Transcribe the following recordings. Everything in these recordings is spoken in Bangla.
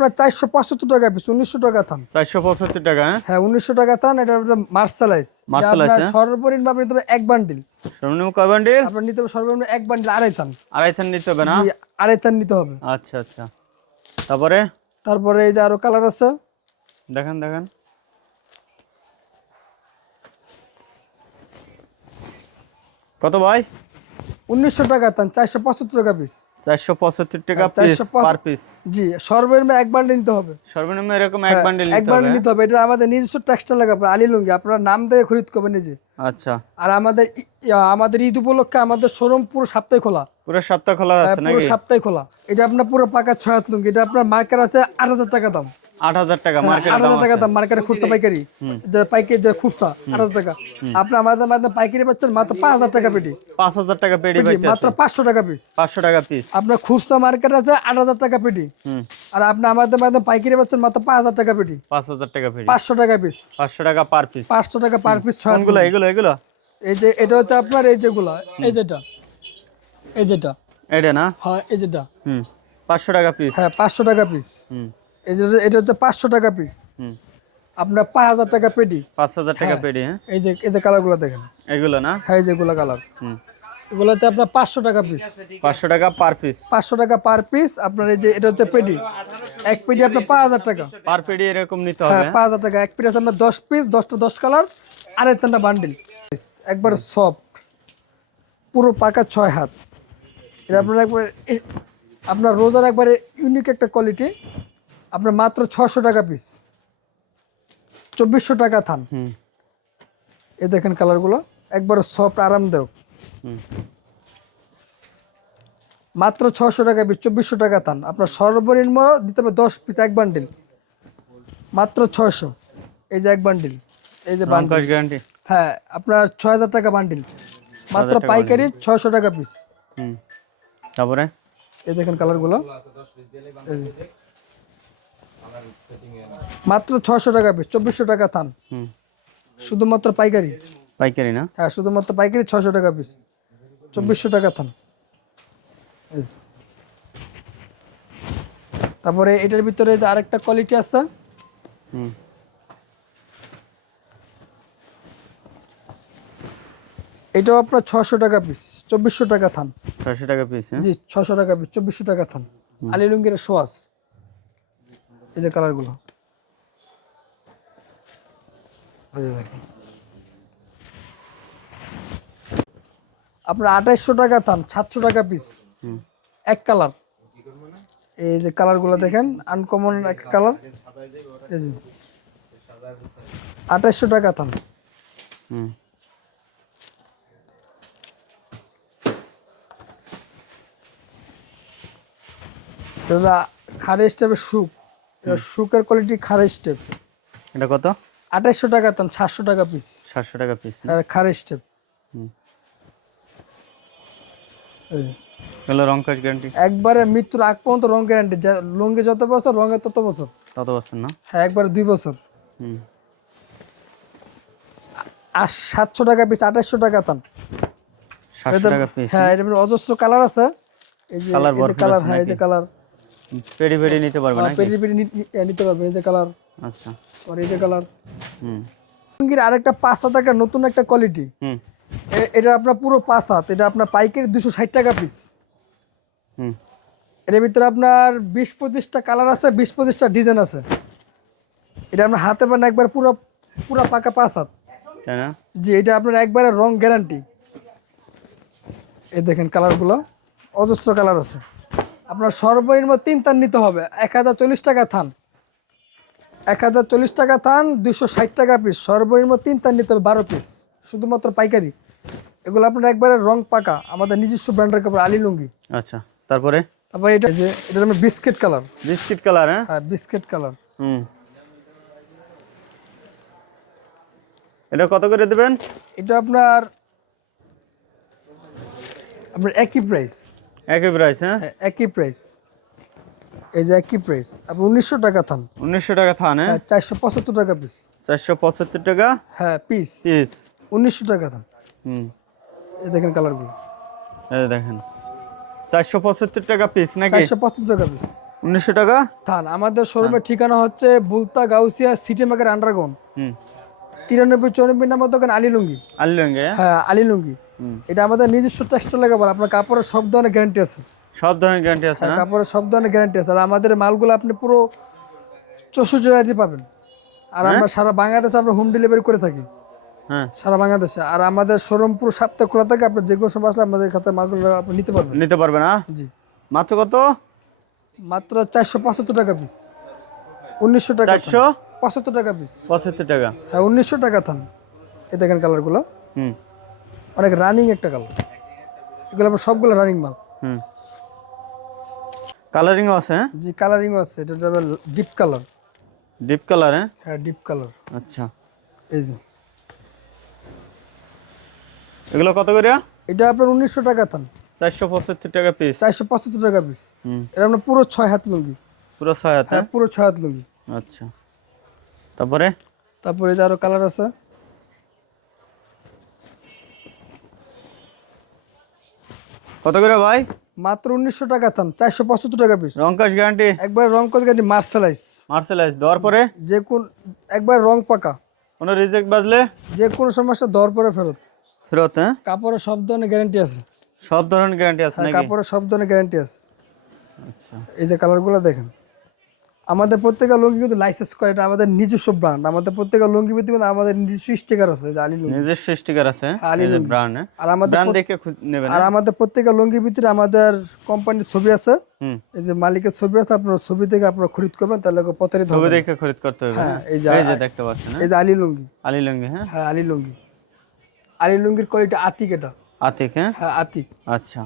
আপনার 475 টাকা পিস, 1900 টাকা থান। 475 টাকা। হ্যাঁ 1900 টাকা থান। এটা মার্শালাইজ, আপনার সর্বনিম্ন আপনি নিতে হবে এক বান্ডিল। সর্বনিম্ন কয় বান্ডিল আপনার নিতে হবে? সর্বনিম্ন এক বান্ডিল আড়াই থান। আড়াই থান নিতে হবে না? জি আড়াই থান নিতে হবে। আচ্ছা আচ্ছা, তারপরে এই যে আরো কালার আছে, দেখেন দেখেন। কত ভাই? 1900 টাকা থান, 475 টাকা পিস। 475 টাকা পিস পার পিস। জি সর্বনিম্ন এক বান্ডিল নিতে হবে। সর্বনিম্ন এরকম এক বান্ডিল নিতে হবে। এটা আমাদের নিজস্ব টেক্সটাইল লাগে, আপনার আলী লুঙ্গি, আপনারা নাম দিয়ে খরিদ করবেন নিজে। আচ্ছা। আর আমাদের ঈদ উপলক্ষে আমাদের শোরুম পুরো সপ্তাহে খোলা। পুরো সপ্তাহ খোলা আছে নাকি? পুরো সপ্তাহে খোলা। এটা আপনার পুরো পাকা 6 হাত লুঙ্গি। এটা আপনার মার্কেট আছে 8000 টাকা দাম। 8000 টাকা মার্কেট দাম। 8000 টাকা দাম মার্কেটে খুচরা পাইকারি। যে পাইকারি যে খুচরা 8000 টাকা। আপনি আমাদের মাধ্যমে পাইকারি পাচ্ছেন মাত্র 5000 টাকা পেটি। 5000 টাকা পেটি পাইতেছেন মাত্র 500 টাকা পিস। 500 টাকা পিস। আপনার খুচরা মার্কেট আছে 8000 টাকা পেটি। আর আপনি আমাদের মাধ্যমে পাইকারি পাচ্ছেন মাত্র 5000 টাকা পেটি। 5000 টাকা পেটি। 500 টাকা পিস। 500 টাকা পার পিস। 500 টাকা পার পিস। কোনগুলো এগুলো? এই যে এটা হচ্ছে আপনার এই যেগুলা, এই যেটা এটা না? হ্যাঁ এই যেটা 500 টাকা পিস। হ্যাঁ 500 টাকা পিস। এই যে এটা হচ্ছে 500 টাকা পিস। আপনার 5000 টাকা পেটি। 5000 টাকা পেটি। হ্যাঁ এই যে কালারগুলো দেখেন, এগুলো না? হ্যাঁ এই যেগুলো কালার। এগুলো হচ্ছে আপনার 500 টাকা পিস। 500 টাকা পার পিস। 500 টাকা পার পিস। আপনার এই যে এটা হচ্ছে পেটি, এক পেটি আপনার 5000 টাকা পার পেটি এরকম নিতে হবে। হ্যাঁ 5000 টাকা এক পেটি আছে আপনার 10 পিস, 10টা 10 কালার, আর একটা বান্ডিল। একবার সফট পুরো পাকা 6 হাত। এটা আপনার একবার আপনার রোজার একবারে ইউনিক একটা কোয়ালিটি। আপনার মাত্র 600 টাকা পিস, 2400 টাকা থান। এই দেখেন কালারগুলো একবার সফট আরামদায়ক। মাত্র 600 টাকা পিস, 2400 টাকা থান। আপনার সর্বনিম্ন দিতে হবে 10 পিস এক বান্ডিল, মাত্র 600। এই যে এক বান্ডিল, এই যে বান্ডিল গ্যারান্টি। হ্যাঁ আপনার 6000 টাকা বান্ডিল, মাত্র পাইকারি 600 টাকা পিস। তারপরে এই দেখেন কালারগুলো, মাত্র 600 টাকা পিস, 2400 টাকা থান। শুধুমাত্র পাইকারি। পাইকারি না? হ্যাঁ শুধুমাত্র পাইকারি 600 টাকা পিস, 2400 টাকা থান। তারপরে এটার ভিতরে আরেকটা কোয়ালিটি আছে, এটাও আপনার 600 টাকা পিস, 2400 টাকা থান। 600 টাকা পিস? জি 600 টাকা পিস, 2400 টাকা থান। আলী লুঙ্গির সোয়াস। এই যে কালারগুলো আপনার 2800 টাকা থান, 700 টাকা পিস এক কালার। এই যে কালারগুলো দেখেন আনকমন এক কালার। এই যে 2800 টাকা থান। খাড়ি স্টেপের শুকের কোয়ালিটি খাড়ি স্টেপ। এটা কত? 2800 টাকা থান, 700 টাকা পিস। 700 টাকা পিস খাড়ি স্টেপ। রং কাজ গ্যারান্টি একবারে মৃত্যুর আগ পর্যন্ত রং গ্যারান্টি। লুঙ্গি যত বছর রঙের তত বছর। তত বছর না? হ্যাঁ একবারে 2 বছর। আর 700 টাকা পিস, 2800 টাকা থান। 700 টাকা পিস। হ্যাঁ এর অজস্র কালার আছে। এই যে কালার, হ্যাঁ এই যে কালার পেডি পেডি নিতে পারবে না? পেডি পেডি নিতে পারবে। এই যে কালার। আচ্ছা। আর এই যে কালার। লুঙ্গির আরেকটা 5 টাকা নতুন একটা কোয়ালিটি। এটা আপনার পুরো 5 হাত। এটা আপনার পাইকারি 260 টাকা পিস। এর ভিতরে আপনার 20-25টা কালার আছে, 20-25টা ডিজাইন আছে। এটা আপনার হাতে পান একবার পুরো পাকা 5 হাত। তাই না? জি এটা আপনার একবারে রং গ্যারান্টি। এই দেখেন কালারগুলো অজস্র কালার আছে। আপনার সর্বনিম্ন 3 থান নিতে হবে, 1040 টাকা থান। 1040 টাকা থান, 260 টাকা পিস। সর্বনিম্ন 3 থান নিতে হবে, 12 পিস, শুধুমাত্র পাইকারি। এগুলো আপনার একবারে রং পাকা, আমাদের নিজস্ব ব্র্যান্ডের কাপড় আলী লুঙ্গি। আচ্ছা। তারপরে এটা যে এটা বিস্কিট কালার। Biscuit colour? হ্যাঁ বিস্কিট কালার। এটা কত করে দিবেন? এটা আপনার একই প্রাইস। একই প্রাইস? হ্যাঁ একই প্রাইস। এই যে একই প্রাইস। আপনি 1900 টাকা থান। 1900 টাকা থান? হ্যাঁ 475 টাকা পিস। 475 টাকা হ্যাঁ পিস। 1900 টাকা থান। এই দেখেন কালারগুলো, এই দেখেন 475 টাকা পিস নাকি? 475 টাকা পিস। 1900 টাকা। থান আমাদের শোরুমের ঠিকানা হচ্ছে বুলতা গাউসিয়া সিটি মার্কেট আন্ডারগ্রাউন্ড, হুম 93-94 নম্বর দোকান আলী লুঙ্গি। আলিলঙ্গে। হ্যাঁ আলী লুঙ্গি। হুম এটা আমাদের নিজস্ব টেক্সটাইল লাগাবো, আপনার কাপড়ের সব ধরনের গ্যারান্টি আছে। সব ধরনের গ্যারান্টি আছে হ্যাঁ না? কাপড়ের সব ধরনের গ্যারান্টি আছে, আর আমাদের মালগুলো আপনি পুরো 64 জেলায় পাবেন। আর আমরা সারা বাংলাদেশে আমরা হোম ডেলিভারি করে থাকি, হ্যাঁ সারা বাংলাদেশে। আর আমাদের শোরুম পুরো সপ্তাহে খোলা থাকে, আপনি যে কোনো সময় আসলে আমাদের কাছে মালগুলো আপনি নিতে পারবেন। নিতে পারবে না? জি মাত্র কত? মাত্র 475 টাকা পিস। 1900 টাকা 75 টাকা পিস। 475 টাকা। হ্যাঁ 1900 টাকা থান। এই দেখেন কালারগুলো হুম অনেক রানিং একটা কালার, এগুলো আমার সবগুলো রানিং মাল। হুম কালারিংও আছে? হ্যাঁ জি কালারিংও আছে, এটা যাবে ডিপ কালার। Deep colour? হ্যাঁ হ্যাঁ ডিপ কালার। আচ্ছা, এই যে এগুলো কত করে? এটা আপনার 1900 টাকা থান। 475 টাকা পিস। 475 টাকা পিস। হুম এটা আপনার পুরো 6 হাত লুঙ্গি। পুরো 6 হাত? হ্যাঁ পুরো 6 হাত লুঙ্গি। আচ্ছা, তারপরে তারপরে এই যে আরো কালার আছে। কত করে ভাই? মাত্র 1900 টাকা থান, 475 টাকা পিস। রংকাশ গ্যারান্টি? একবার রং কস গ্যারান্টি, মার্সেলাইজ মার্সেলাইজ দেওয়ার পরে যে কোন, একবার রং পাকা, কোনো রিজেক্ট বাজলে যে কোনো সমস্যা দেওয়ার পরে ফেরত। ফেরত? হ্যাঁ কাপড়ের সব ধরনের গ্যারান্টি আছে। সব ধরনের গ্যারান্টি আছে নাকি? কাপড়ের সব ধরনের গ্যারান্টি আছে। আচ্ছা, এই যে কালারগুলো দেখেন, আমাদের প্রত্যেকটা লুঙ্গি কিন্তু লাইসেন্স করে, এটা আমাদের নিজস্ব ব্র্যান্ড। আমাদের প্রত্যেকটা লুঙ্গি ভিত্তি কিন্তু আমাদের নিজস্ব স্টিকার আছে, যে আলী লুঙ্গি। নিজস্ব স্টিকার আছে? আলী এই যে লুঙ্গি। ব্র্যান্ড? আর আমাদের ব্র্যান্ড দেখে নেবেন? আর আমাদের প্রত্যেকটা লুঙ্গির ভিতরে আমাদের কোম্পানির ছবি আছে। হুম এই যে মালিকের ছবি আছে, আপনার ছবি থেকে আপনারা খরিদ করবেন, তাহলে প্রতারিত ছবি হবে না। দেখে খরিদ করতে হবে। হ্যাঁ, এই যে দেখতে পাচ্ছেন, এই যে আলী লুঙ্গি। আলী লুঙ্গি? হ্যাঁ হ্যাঁ আলী লুঙ্গি। আলী লুঙ্গির কোয়ালিটি আতিক এটা। আতিক? হ্যাঁ হ্যাঁ আতিক। আচ্ছা,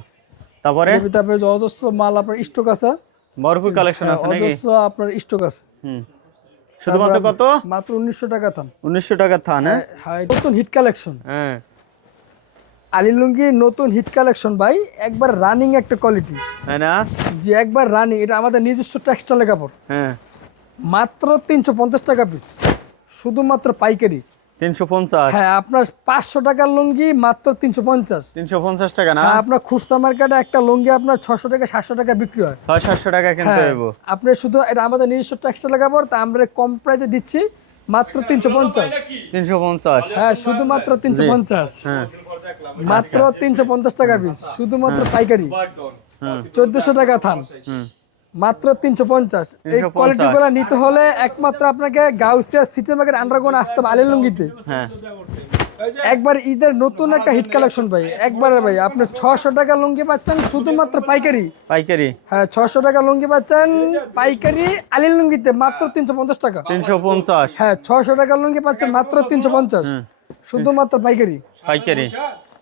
তারপরে এর ভিতরে আপনার যে অজস্র মাল আপনার স্টক আছে, ভরপুর কালেকশন আছে নাকি? অজস্র আপনার স্টক আছে। হুম শুধুমাত্র কত? মাত্র 1900 টাকা থান। 1900 টাকা থান? হ্যাঁ হ্যাঁ নতুন হিট কালেকশন, হ্যাঁ আলী লুঙ্গি নতুন হিট কালেকশন ভাই, একবার রানিং একটা কোয়ালিটি। তাই না? যে একবার রানিং, এটা আমাদের নিজস্ব টেক্সটাইলের কাপড়। হ্যাঁ মাত্র 350 টাকা পিস, শুধুমাত্র পাইকারি। 350? হ্যাঁ আপনার 500 টাকার লুঙ্গি মাত্র 350। 350 টাকা না? হ্যাঁ আপনার খুচরা মার্কেটে একটা লুঙ্গি আপনার 600 টাকা 700 টাকা বিক্রি হয়। 600-700 টাকা কিনতে হ্যাঁ, হইব? আপনি শুধু এটা আমাদের নিজস্ব টেক্সটাইল কাপড়, তা আমরা কম প্রাইসে দিচ্ছি মাত্র 350। 350? হ্যাঁ শুধুমাত্র 350। হ্যাঁ মাত্র 350 টাকা পিস, শুধুমাত্র পাইকারি। হুম 1400 টাকা থান, হুম মাত্র 350। এই 350 কোয়ালিটিগুলো নিতে হলে একমাত্র আপনাকে গাউসিয়া সিটি মার্কেট আন্ডারগ্রাউন্ড আসতে হবে, আলী লুঙ্গিতে। হ্যাঁ একবার ঈদের নতুন একটা হিট কালেকশন ভাই, একবারে ভাই আপনি 600 টাকা লুঙ্গি পাচ্ছেন শুধুমাত্র পাইকারি। পাইকারি? হ্যাঁ 600 টাকা লুঙ্গি পাচ্ছেন পাইকারি আলী লুঙ্গিতে মাত্র 350 টাকা। 350? হ্যাঁ 600 টাকা লুঙ্গি পাচ্ছেন মাত্র 350, শুধুমাত্র পাইকারি। পাইকারি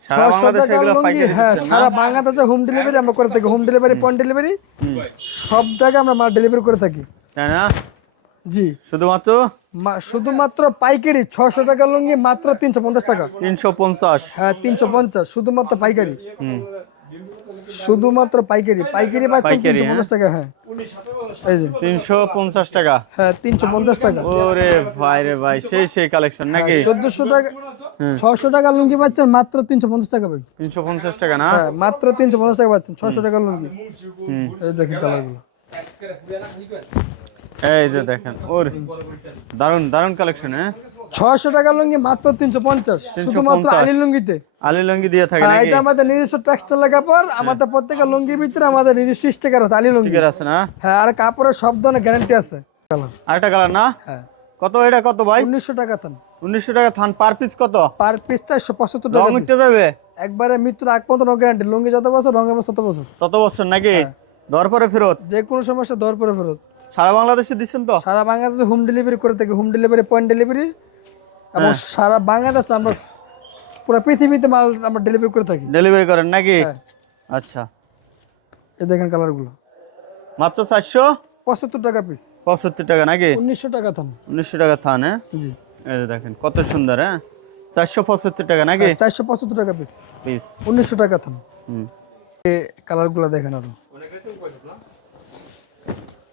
সারা 600 বাংলাদেশে টাকা এগুলো লুঙ্গি, পাইকারি হ্যাঁ দিচ্ছেন না? সারা বাংলাদেশে হোম ডেলিভারি আমরা করে থাকি, হোম ডেলিভারি পয়েন্ট ডেলিভারি সব জায়গায় আমরা মাল ডেলিভারি করে থাকি। তাই না? জি শুধুমাত্র শুধুমাত্র পাইকারি 600 টাকা লুঙ্গি মাত্র 350 টাকা। 350? হ্যাঁ 350 শুধুমাত্র পাইকারি। হুম শুধুমাত্র পাইকারি, পাইকারি পাচ্ছেন পাইকারি, 350 টাকা। হ্যাঁ এই যে 350 টাকা? হ্যাঁ 350 টাকা। ওরে ভাই রে ভাই, সেই কালেকশন নাকি? 1400 টাকা 600 টাকা লুঙ্গি পাচ্ছেন মাত্র 350 টাকা ভাই। 350 টাকা না? হ্যাঁ মাত্র 350 টাকা পাচ্ছেন 600 টাকা লুঙ্গি। হুম এই দেখেন কালারগুলো। এই যে দেখেন, ওর দারুন দারুন কালেকশন। হ্যাঁ 600 টাকা লুঙ্গি মাত্র 350, শুধুমাত্র আলী লুঙ্গিতে। আলী লুঙ্গি দিয়ে থাকে হ্যাঁ নাকি? এটা আমাদের নিজস্ব টেক্সটাইল কাপড়, আমাদের প্রত্যেকটা লুঙ্গির ভিতরে আমাদের নিজস্ব স্টিকার আছে আলী লুঙ্গি। স্টিকার আছে না? হ্যাঁ আর কাপড়ের সব ধরনের গ্যারান্টি আছে। কালার আরেকটা কালার না? হ্যাঁ কত এটা? কত ভাই? 1900 টাকা থান। 1900 টাকা থান। পার পিস কত? পার পিস 475 রং টাকা উঠতে piece। যাবে? একবারে মৃত্যুর আগ পর্যন্ত নো গ্যারান্টি, লুঙ্গি যত বছর রঙের বছর তত বছর। তত বছর নাকি? দেওয়ার পরে ফেরত? যে কোনো সমস্যা দর পরে ফেরত। সারা বাংলাদেশে দিচ্ছেন তো? সারা বাংলাদেশে হোম ডেলিভারি করে থাকি, হোম ডেলিভারি পয়েন্ট ডেলিভারি, এবং সারা বাংলাদেশে আমরা পুরো পৃথিবীতে মাল আমরা ডেলিভারি করে থাকি। ডেলিভারি করেন নাকি? হ্যাঁ। আচ্ছা, এই দেখেন কালারগুলো, মাত্র 475 টাকা পিস। টাকা নাকি? 1900 টাকা থান। 1900 টাকা থান? হ্যাঁ জি এই যে দেখেন কত সুন্দর। হ্যাঁ 475 টাকা নাকি? 475 টাকা পিস, পিস 1900 টাকা থান। হুম এই কালারগুলো দেখেন আরো,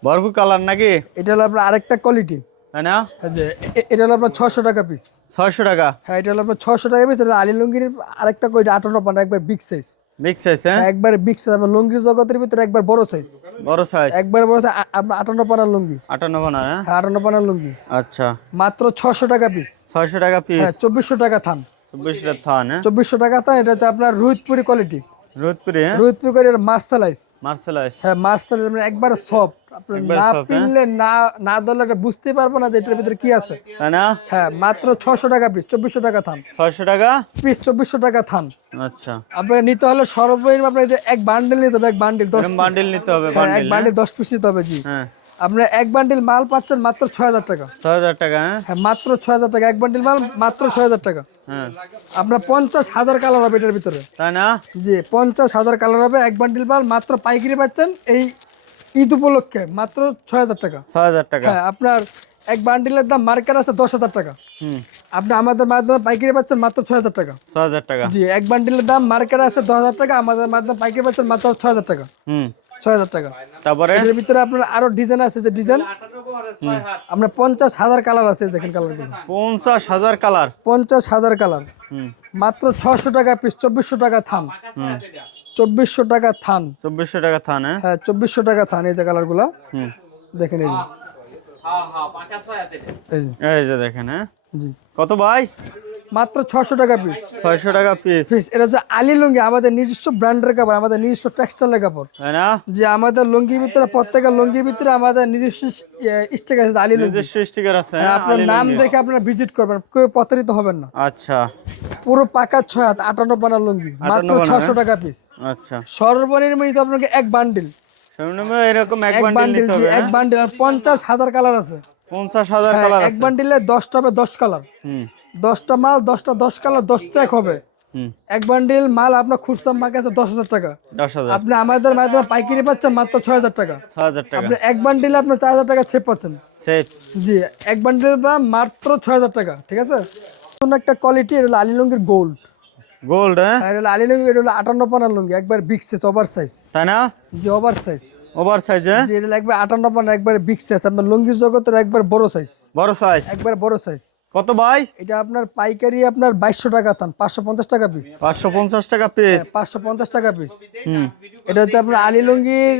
ভরপুর কালার নাকি? এটা হলো আপনার আরেকটা কোয়ালিটি। তাই না? যে এটা হলো আপনার 600 টাকা পিস। 600 টাকা? হ্যাঁ এটা হলো আপনার 600 টাকা পিস। এটা আলী লুঙ্গির আরেকটা কোয়ালিটি 58 পান, একবার বিগ সাইজ। বিগ সাইজ হ্যাঁ একবার বিগ সাইজ, আপনার লুঙ্গির জগতের ভিতরে একবার বড় সাইজ, বড় সাইজ একবার বড় সাইজ। আপনার 58 পানার লুঙ্গি, 58 না হ্যাঁ 58 পানার লুঙ্গি আচ্ছা মাত্র 600 টাকা পিস। 600 টাকা পিস হ্যাঁ 2400 টাকা থান, 24 টাকা থান হ্যাঁ 2400 টাকা থান। এটা হচ্ছে আপনার রোহিতপুরি কোয়ালিটি, রোদপুরি হ্যাঁ রোহিতপুরি কোয়ালিটির মার্শালাইজ। মার্সেলাইজ হ্যাঁ মার্শালাইজ মানে একবার সফট, আপনি একবার না soft, পিনলে না ধরলে এটা বুঝতে পারবো না যে এটার ভিতরে কি আছে। তাই না হ্যাঁ মাত্র 600 টাকা পিস, 2400 টাকা থান 600 টাকা পিস, 2400 টাকা থান। আচ্ছা আপনার নিতে হলে সর্বনিম্ন আপনার যে এক বান্ডেল নিতে হবে, এক বান্ডেল 10 এরকম বান্ডিল নিতে হবে এক বান্ডিল বান্ডেল 10 পিস নিতে হবে। জি হ্যাঁ আপনার এক বান্ডেল মাল পাচ্ছেন মাত্র 6000 টাকা। 6000 টাকা হ্যাঁ হ্যাঁ মাত্র 6000 টাকা, এক বান্ডেল মাল মাত্র 6000 টাকা। হ্যাঁ আপনার 50,000 কালার হবে এটার ভিতরে। তাই না জি 50,000 কালার হবে, এক বান্ডেল মাল মাত্র পাইকারি পাচ্ছেন এই ঈদ উপলক্ষে মাত্র 6000 টাকা। 6000 টাকা হ্যাঁ আপনার এক বান্ডিলের দাম মার্কেট আছে 10,000 টাকা, হুম আপনি আমাদের মাধ্যমে পাইকারি পাচ্ছেন মাত্র 6000 টাকা। 6000 টাকা জি এক বান্ডিলের দাম মার্কেট আছে 10,000 টাকা, আমাদের মাধ্যমে পাইকারি পাচ্ছেন মাত্র 6000 টাকা। হুম 6000 টাকা। তারপরে এর ভিতরে আপনার আরো ডিজাইন আছে, যে ডিজাইন আপনার 50,000 কালার আছে, দেখেন কালারগুলো 50,000 কালার 50,000 কালার হুম মাত্র 600 টাকা পিস, 2400 টাকা থান, 2400 টাকা থান। 2400 টাকা থান হ্যাঁ হ্যাঁ 2400 টাকা থান। এই যে কালারগুলো হুম দেখেন, এই যে এই যে এই যে দেখেন হ্যাঁ জি কত ভাই মাত্র 600 টাকা পিস। 600 টাকা পিস পিস এটা হচ্ছে আলী লুঙ্গি, আমাদের নিজস্ব ব্র্যান্ডের কাপড়, আমাদের নিজস্ব টেক্সটাইলের কাপড়। তাই না যে আমাদের লুঙ্গির ভিতরে, প্রত্যেকটা লুঙ্গির ভিতরে আমাদের নিজস্ব স্টিকার আছে আলী লুঙ্গি। নিজস্ব স্টিকার আছে হ্যাঁ, হ্যাঁ আপনার আলী নাম লুঙ্গি। দেখে আপনারা ভিজিট করবেন, কেউ প্রতারিত হবেন না। আচ্ছা পুরো পাকা 6 হাত 58 পানার লুঙ্গি মাত্র 58 600 টাকা পিস। আচ্ছা সর্বনিম্ন নিতে আপনাকে এক বান্ডিল, সর্বনিম্ন এরকম এক এক বান্ডিল বান্ডিল নিতে জি হবে এক হ্যাঁ? বান্ডিল। আর 50,000 কালার আছে। 50,000 হ্যাঁ, কালার এক আছে বান্ডিলে 10টা হবে 10 কালার, হুম 10টা মাল 10টা 10 কালার 10 চেক হবে। হুম এক বান্ডিল মাল আপনার খুচরা মাল কাছে 10,000 টাকা, 10,000 আপনি আমাদের মাধ্যমে পাইকারি পাচ্ছেন মাত্র 6,000 টাকা। 6,000 টাকা আপনি এক বান্ডিলে আপনার 4,000 টাকা সেভ পাচ্ছেন। সেট জি এক বান্ডিল বা মাত্র 6,000 টাকা, ঠিক আছে। নতুন একটা কোয়ালিটি, এটা হলো আলী লুঙ্গির গোল্ড। গোল্ড হ্যাঁ আর এটা হলো আলী লুঙ্গি, এটা হলো 58 পানার লুঙ্গি, একবার বিগ সাইজ ওভার সাইজ। তাই না জি ওভার সাইজ, ওভার সাইজ হ্যাঁ জি এটা হলো একবার 58 পানা, একবার বিগ সাইজ। আপনার লুঙ্গির জগতের একবার বড় সাইজ, বড় সাইজ একবার বড় সাইজ। কত ভাই এটা আপনার পাইকারি আপনার 2200 টাকা থান, 550 টাকা পিস, 550 টাকা পিস 550 টাকা পিস। হুম এটা হচ্ছে আপনার আলী লুঙ্গির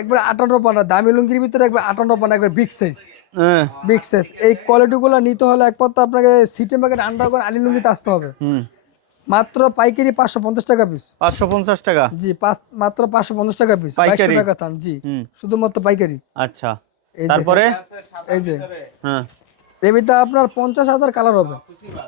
একবার 58 পানা, দামি লুঙ্গির ভিতরে একবার 58 পানা, একবার বিগ সাইজ, হ্যাঁ বিগ সাইজ। এই কোয়ালিটিগুলো নিতে হলে একমাত্র আপনাকে সিটি মার্কেট আন্ডারগ্রাউন্ড আলী লুঙ্গিতে আসতে হবে। হুম মাত্র পাইকারি 550 টাকা পিস। 550 টাকা জি মাত্র 550 টাকা পিস, পাইকারি? 2200 টাকা থান। জি হুম শুধুমাত্র পাইকারি। আচ্ছা এই দেখেন, তারপরে এই যে হ্যাঁ এবিটা আপনার 50,000 কালার হবে,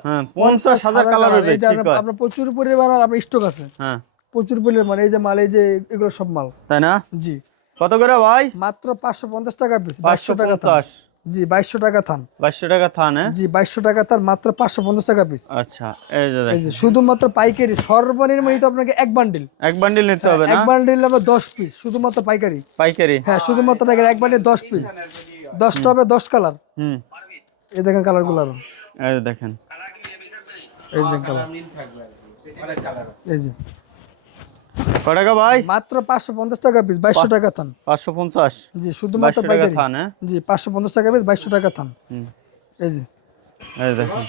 হ্যাঁ 50,000 কালার হবে এই যে কি কয় আপনার প্রচুর পরিমাণ আপনার স্টক আছে, হ্যাঁ প্রচুর পরিমাণ। এই যে মাল, এই যে এগুলো সব মাল। তাই না জি কত করে ভাই মাত্র 550 টাকা পিস, 2200 টাকা থান। 550 জি 2200 টাকা থান। 2200 টাকা থান হ্যাঁ জি 2200 টাকা তার, মাত্র 550 টাকা পিস। আচ্ছা এই যে দেখ এই যে শুধুমাত্র পাইকারি, সর্বনিম্ন নিতে আপনাকে এক বান্ডিল, এক বান্ডিল নিতে হবে এক না বান্ডিল আপনার 10 পিস, শুধুমাত্র পাইকারি। পাইকারি হ্যাঁ শুধুমাত্র পাইকারি, এক বান্ডিল 10 পিস, 10টা হবে 10 কালার। হুম এই দেখেন কালারগুলো আরো, এই যে দেখেন এই যে কালার, এই যে কত টাকা ভাই মাত্র 550 টাকা পিস, 2200 টাকা থান। 550 জি শুধুমাত্র 2200 টাকা পাইকারি। থান হ্যাঁ জি 550 টাকা পিস, 2200 টাকা থান। হুম এই যে এই যে দেখেন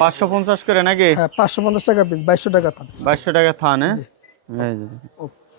550 করে নাকি হ্যাঁ 550 টাকা পিস, 2200 টাকা থান। 2200 টাকা থান হ্যাঁ এই যে দেখেন। ওকে।